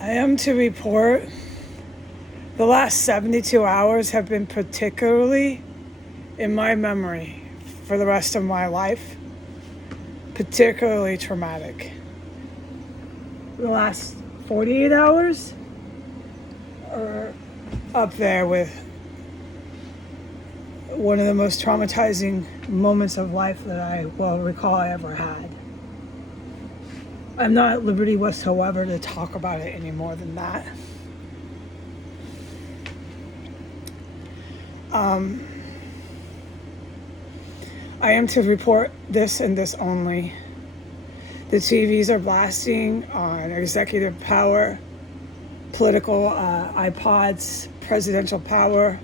I am to report the last 72 hours have been particularly in my memory for the rest of my life, particularly traumatic. The last 48 hours are up there with one of the most traumatizing moments of life that I will recall I ever had. I'm not at liberty whatsoever to talk about it any more than that. I am to report this and this only. The TVs are blasting on executive power, political iPods, presidential power.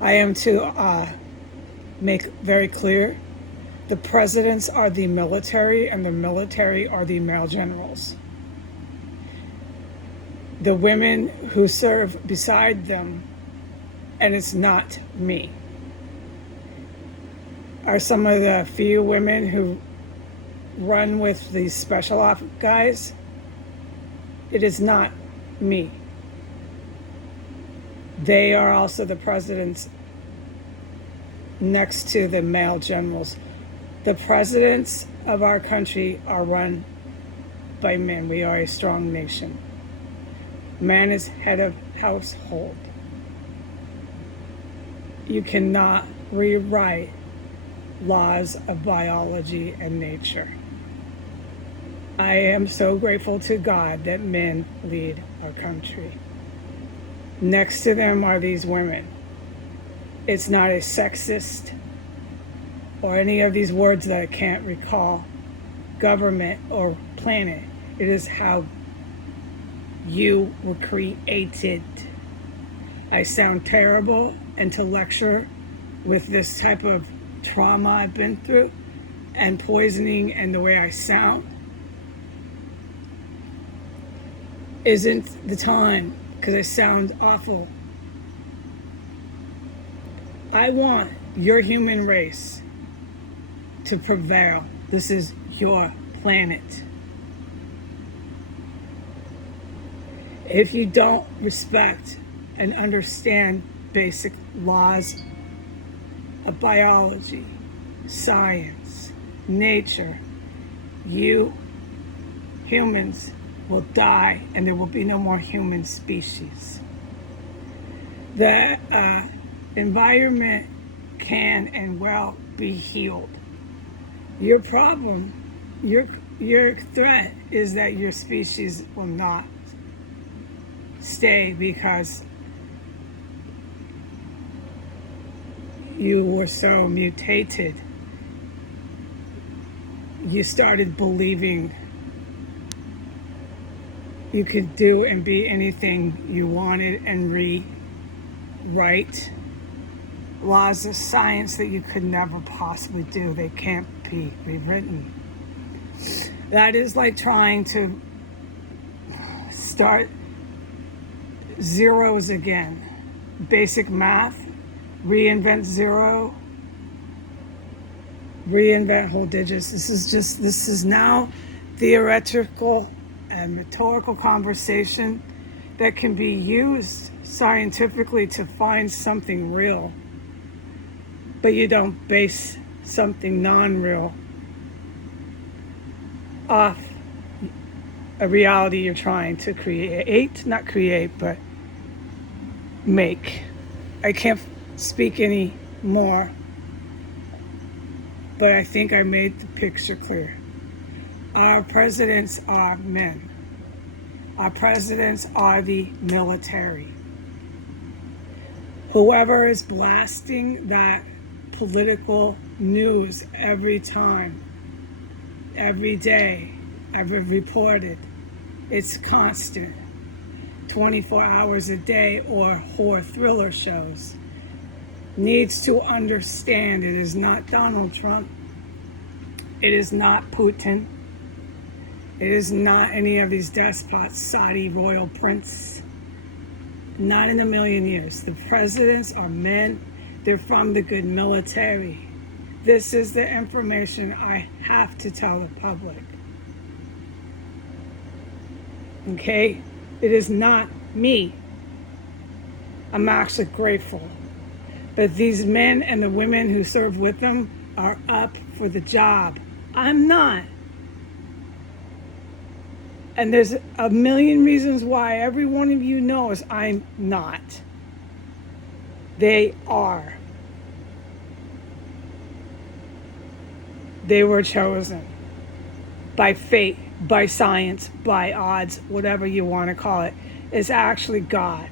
I am to make very clear the presidents are the military and the military are the male generals. The women who serve beside them, and it's not me, are some of the few women who run with these special ops guys. It is not me. They are also the presidents next to the male generals. The presidents of our country are run by men. We are a strong nation. Man is head of household. You cannot rewrite laws of biology and nature. I am so grateful to God that men lead our country. Next to them are these women. It's not a sexist or any of these words that I can't recall, government or planet. It is how you were created. I sound terrible and to lecture with this type of trauma I've been through and poisoning and the way I sound isn't the time because I sound awful. I want your human race to prevail. This is your planet. If you don't respect and understand basic laws of biology, science, nature, you humans will die and there will be no more human species. The environment can and will be healed. Your problem, your threat is that your species will not stay because you were so mutated. You started believing you could do and be anything you wanted and rewrite laws of science that you could never possibly do. They can't be rewritten. That is like trying to start zeros again. Basic math, reinvent zero, reinvent whole digits. This is now theoretical and rhetorical conversation that can be used scientifically to find something real, but you don't base something non-real off a reality you're trying to not create, but make. I can't speak any more, but I think I made the picture clear. Our presidents are men. Our presidents are the military. Whoever is blasting that political news every time, every day, I've reported, it's constant, 24 hours a day, or horror thriller shows, needs to understand it is not Donald Trump. It is not Putin. It is not any of these despots, Saudi royal prince. Not in a million years. The presidents are men. They're from the good military. This is the information I have to tell the public. Okay? It is not me. I'm actually grateful that these men and the women who serve with them are up for the job. I'm not. And there's a million reasons why every one of you knows I'm not. They are. They were chosen by fate, by science, by odds, whatever you want to call it. It's actually God,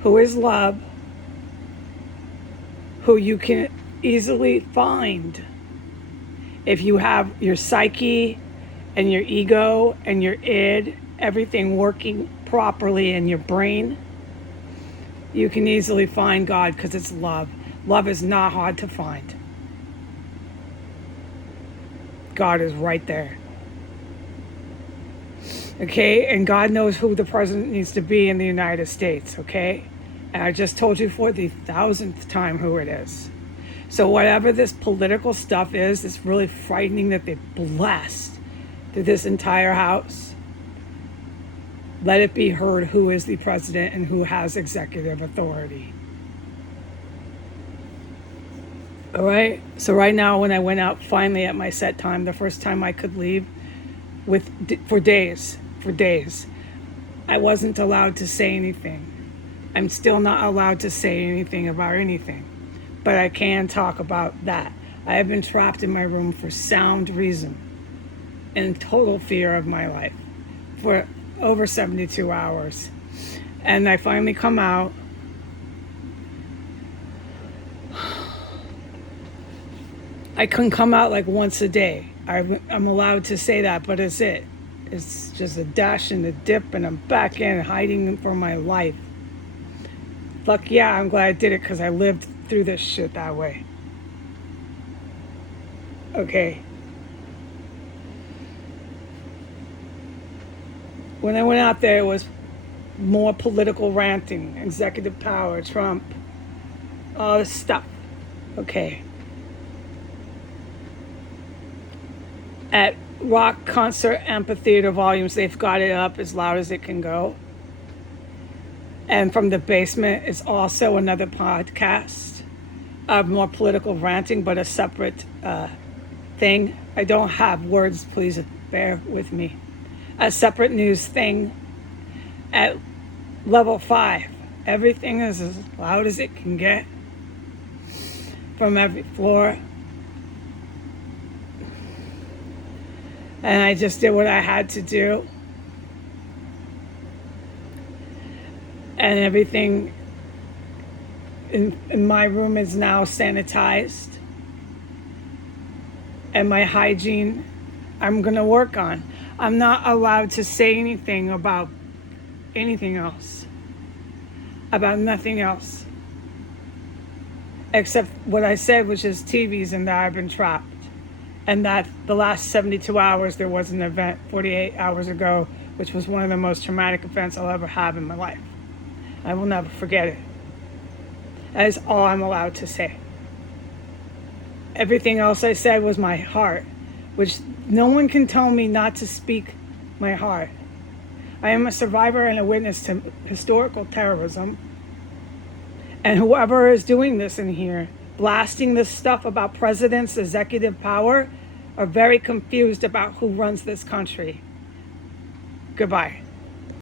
who is love, who you can easily find if you have your psyche and your ego and your id, everything working properly in your brain. You can easily find God because it's love. Love is not hard to find. God is right there. Okay, and God knows who the president needs to be in the United States, okay? And I just told you for the 1000th time who it is. So whatever this political stuff is, it's really frightening that they blessed to this entire house. Let it be heard who is the president and who has executive authority. All right, so right now when I went out finally at my set time, the first time I could leave for days, I wasn't allowed to say anything. I'm still not allowed to say anything about anything, but I can talk about that. I have been trapped in my room for sound reason, in total fear of my life, for over 72 hours. And I finally come out. I can come out like once a day. I'm allowed to say that, but it's it. It's just a dash and a dip, and I'm back in hiding for my life. Fuck yeah, I'm glad I did it because I lived through this shit that way. Okay. When I went out there, it was more political ranting, executive power, Trump, all this stuff. Okay. At Rock Concert Amphitheater Volumes, they've got it up as loud as it can go. And from the basement is also another podcast of more political ranting, but a separate thing. I don't have words, please bear with me. A separate news thing at level 5. Everything is as loud as it can get from every floor. And I just did what I had to do. And everything in my room is now sanitized. And my hygiene, I'm going to work on. I'm not allowed to say anything about anything else. About nothing else. Except what I said, which is TVs, and that I've been trapped. And that the last 72 hours, there was an event 48 hours ago, which was one of the most traumatic events I'll ever have in my life. I will never forget it. That is all I'm allowed to say. Everything else I said was my heart, which no one can tell me not to speak my heart. I am a survivor and a witness to historical terrorism. And whoever is doing this in here, blasting this stuff about presidents, executive power, are very confused about who runs this country. Goodbye.